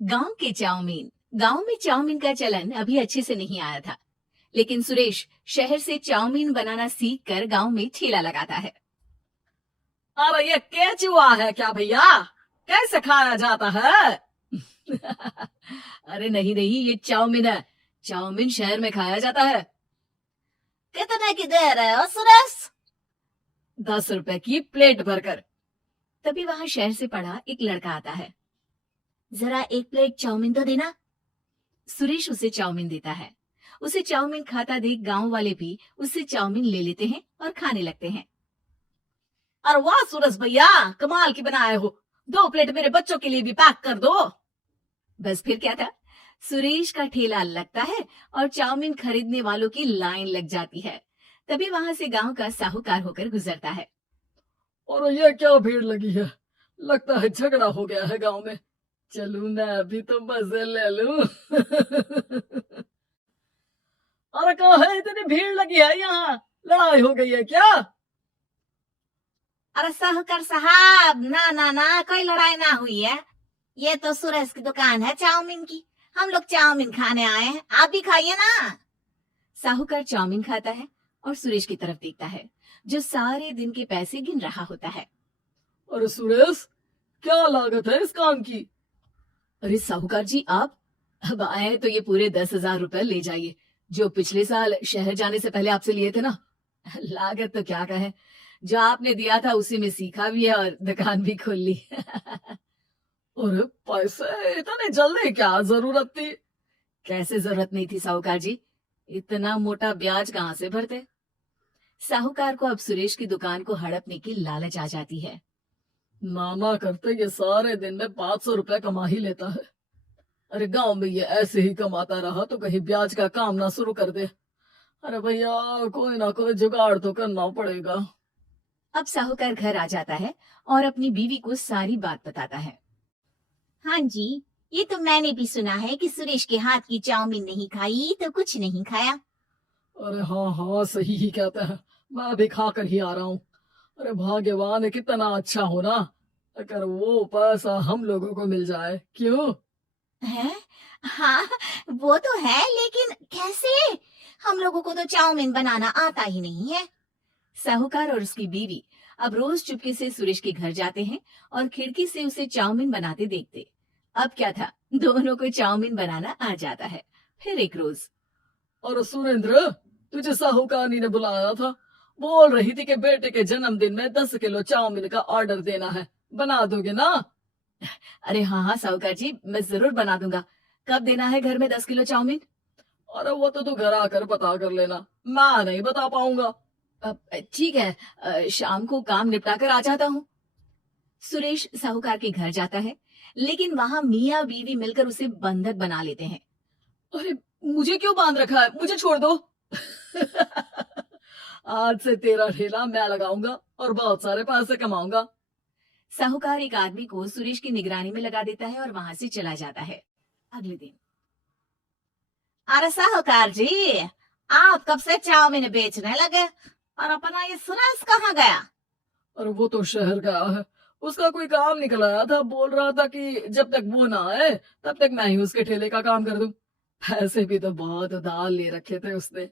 गांव के चाउमीन। गांव में चाउमीन का चलन अभी अच्छे से नहीं आया था, लेकिन सुरेश शहर से चाउमीन बनाना सीख कर गाँव में ठेला लगाता है। अरे ये केचुआ है क्या भैया? कैसे खाया जाता है? अरे नहीं नहीं, ये चाउमीन है। चाउमीन शहर में खाया जाता है। कितने की दे रहे हो सुरेश? 10 रुपए की प्लेट भरकर। तभी वहां शहर से पढ़ा एक लड़का आता है। जरा एक प्लेट चाउमीन तो देना। सुरेश उसे चाउमीन देता है। उसे चाउमीन खाता देख गांव वाले भी उससे चाउमीन ले लेते हैं और खाने लगते हैं। अरे वाह सुरेश भैया, कमाल की बनाए हो। 2 प्लेट मेरे बच्चों के लिए भी पैक कर दो। बस फिर क्या था, सुरेश का ठेला लगता है और चाउमीन खरीदने वालों की लाइन लग जाती है। तभी वहां से गांव का साहूकार होकर गुजरता है। और ये क्या भीड़ लगी है? लगता है झगड़ा हो गया है गांव में। चलूं मैं अभी तो मजे ले लूं। अरे कहाँ है, इतनी भीड़ लगी है यहाँ? लड़ाई हो गई है क्या? अरे साहूकार साहब, ना ना ना, कोई लड़ाई ना हुई है। ये तो सुरेश की दुकान है चाउमीन की। हम लोग चाउमीन खाने आए हैं, आप भी खाइए ना। साहूकार चाउमीन खाता है और सुरेश की तरफ देखता है, जो सारे दिन के पैसे गिन रहा होता है। अरे सुरेश, क्या लागत है इस काम की? अरे साहूकार जी, आप अब आए तो ये पूरे 10,000 रुपए ले जाइए, जो पिछले साल शहर जाने से पहले आपसे लिए थे ना। लागत तो क्या कहें, जो आपने दिया था उसी में सीखा भी है और दुकान भी खोल ली। अरे पैसे इतने जल्दी क्या जरूरत थी? कैसे जरूरत नहीं थी साहूकार जी, इतना मोटा ब्याज कहाँ से भरते। साहूकार को अब सुरेश की दुकान को हड़पने की लालच आ जाती है। मामा करते ये सारे दिन में 500 रुपए कमा ही लेता है। अरे गांव में ये ऐसे ही कमाता रहा तो कहीं ब्याज का काम ना शुरू कर दे। अरे भैया, कोई ना कोई जुगाड़ तो करना पड़ेगा। अब साहूकार घर आ जाता है और अपनी बीवी को सारी बात बताता है। हाँ जी, ये तो मैंने भी सुना है कि सुरेश के हाथ की चाउमीन नहीं खाई तो कुछ नहीं खाया। अरे हाँ हाँ, सही ही कहते हैं। मैं भी खा कर ही आ रहा हूँ। अरे भाग्यवान कितना अच्छा हो ना, अगर वो पैसा हम लोगों को मिल जाए। क्यों? है? हाँ, वो तो है, लेकिन कैसे? हम लोगों को तो चाउमीन बनाना आता ही नहीं है। साहूकार और उसकी बीवी अब रोज चुपके से सुरेश के घर जाते हैं और खिड़की से उसे चाउमीन बनाते देखते। अब क्या था, दोनों को चाउमीन बनाना आ जाता है। फिर एक रोज, और सुरेंद्र, तुझे साहूकारनी ने बुलाया था। बोल रही थी कि बेटे के जन्मदिन में 10 किलो चाउमीन का ऑर्डर देना है। बना दोगे ना? अरे हाँ हाँ साहूकार जी, मैं जरूर बना दूंगा। कब देना है घर में 10 किलो चाउमीन? अरे वो तो तू घर आकर पता कर लेना, मैं नहीं बता पाऊंगा। ठीक है, शाम को काम निपटा कर आ जाता हूँ। सुरेश साहूकार के घर जाता है, लेकिन वहां मियाँ बीवी मिलकर उसे बंधक बना लेते हैं। अरे मुझे क्यों बांध रखा है? मुझे छोड़ दो। आज से तेरा ठेला मैं लगाऊंगा और बहुत सारे पैसे कमाऊंगा। साहूकार एक आदमी को सुरेश की निगरानी में लगा देता है और वहां से चला जाता है। अगले दिन, अरे साहूकार जी, आप कब से चाउमीन बेचने लगे और अपना ये सुरेश कहाँ गया? और वो तो शहर गया है। उसका कोई काम निकल आया था, बोल रहा था कि जब तक वो ना आए तब तक मैं ही उसके ठेले का काम कर दूं। पैसे भी तो बहुत उधार ले रखे थे उसने।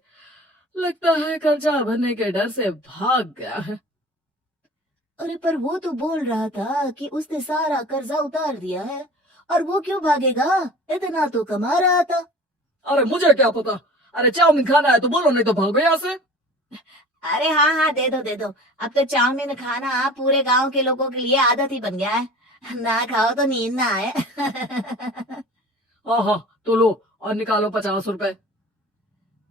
लगता है कर्जा भरने के डर से भाग गया है। अरे पर वो तो बोल रहा था कि उसने सारा कर्जा उतार दिया है, और वो क्यों भागेगा? इतना तो कमा रहा था। अरे मुझे क्या पता। अरे चाउमीन खाना है तो बोलो, नहीं तो भागो यहाँ से। अरे हाँ हाँ, दे दो दे दो। अब तो चाउमीन खाना पूरे गांव के लोगों के लिए आदत ही बन गया है। ना खाओ तो नींद ना आए। हाँ हाँ, तो लो और निकालो 50 रुपए।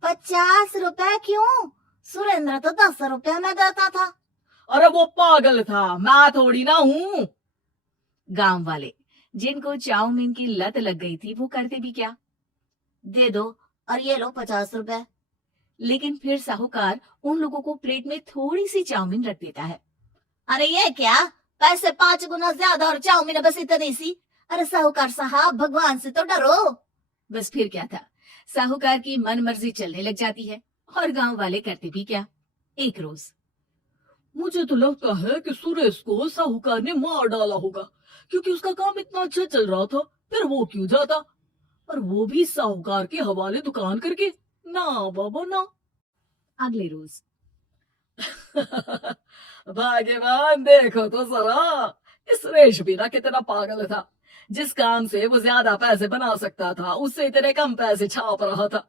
50 रुपए क्यों? सुरेंद्र तो 10 रुपए में देता था। अरे वो पागल था, मैं थोड़ी ना हूँ। गांव वाले, जिनको चाउमीन की लत लग गई थी, वो करते भी क्या, दे दो और ये लो 50 रुपए। लेकिन फिर साहूकार उन लोगों को प्लेट में थोड़ी सी चाउमीन रख देता है। अरे ये क्या, पैसे 5 गुना ज्यादा और चाउमीन बस इतनी सी? अरे साहूकार साहब, भगवान से तो डरो। बस फिर क्या था, साहूकार की मन मर्जी चलने लग जाती है और गांव वाले करते भी क्या। एक रोज, मुझे तो लगता है कि सुरेश को साहूकार ने मार डाला होगा, क्योंकि उसका काम इतना अच्छा चल रहा था, फिर वो क्यों जाता, और वो भी साहूकार के हवाले दुकान करके? ना बाबा ना। अगले रोज भाग्यवान, देखो तो जरा, इस सुरेश भी ना कितना पागल था। जिस काम से वो ज्यादा पैसे बना सकता था, उससे इतने कम पैसे छाप रहा था।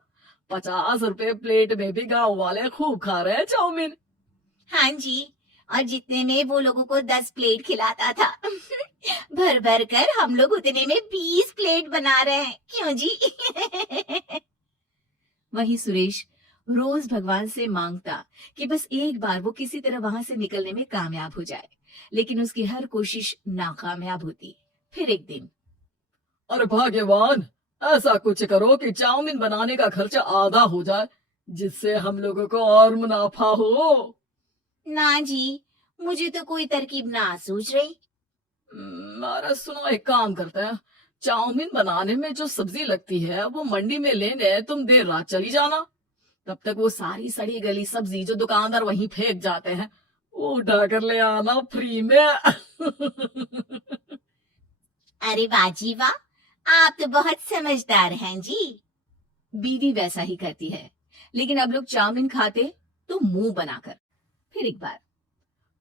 50 रुपए प्लेट में भी गांव वाले खूब खा रहे हैं चाउमीन। हाँ जी, और जितने में वो लोगों को 10 प्लेट खिलाता था भर भर कर हम लोग उतने में 20 प्लेट बना रहे हैं, क्यों जी? वही सुरेश रोज भगवान से मांगता कि बस एक बार वो किसी तरह वहां से निकलने में कामयाब हो जाए, लेकिन उसकी हर कोशिश नाकामयाब होती। फिर एक दिन अरे भाग्यवान, ऐसा कुछ करो कि चाउमीन बनाने का खर्चा आधा हो जाए, जिससे हम लोगों को और मुनाफा हो। ना जी, मुझे तो कोई तरकीब ना सूझ रही। अरे सुनो, एक काम करते हैं, चाउमीन बनाने में जो सब्जी लगती है वो मंडी में लेने तुम देर रात चली जाना। तब तक वो सारी सड़ी गली सब्जी जो दुकानदार वहीं फेंक जाते हैं, वो उठा कर ले आना फ्री में। अरे वाह जी वाह, आप तो बहुत समझदार हैं जी। बीवी वैसा ही करती है, लेकिन अब लोग चाउमीन खाते तो मुंह बनाकर। फिर एक बार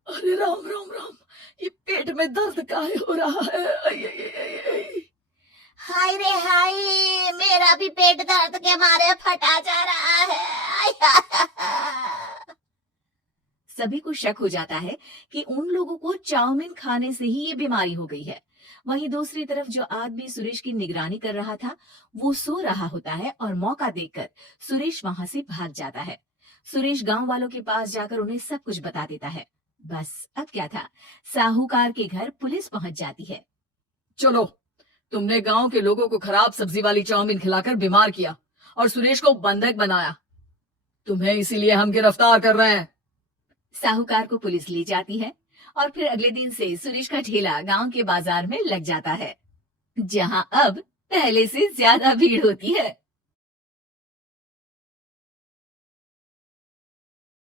अरे राम राम राम, ये पेट में दर्द काहे हो रहा है? आई, आई, आई, आई। हाय रे हाय, मेरा भी पेट दर्द के मारे फटा जा रहा है। सभी को शक हो जाता है कि उन लोगों को चाउमीन खाने से ही ये बीमारी हो गई है। वहीं दूसरी तरफ जो आदमी सुरेश की निगरानी कर रहा था, वो सो रहा होता है और मौका देखकर सुरेश वहां से भाग जाता है। सुरेश गांव वालों के पास जाकर उन्हें सब कुछ बता देता है। बस अब क्या था, साहूकार के घर पुलिस पहुंच जाती है। चलो, तुमने गांव के लोगों को खराब सब्जी वाली चाउमीन खिलाकर बीमार किया और सुरेश को बंधक बनाया। तुम्हें इसीलिए हम गिरफ्तार कर रहे हैं। साहूकार को पुलिस ले जाती है और फिर अगले दिन से सुरेश का ठेला गांव के बाजार में लग जाता है, जहां अब पहले से ज्यादा भीड़ होती है।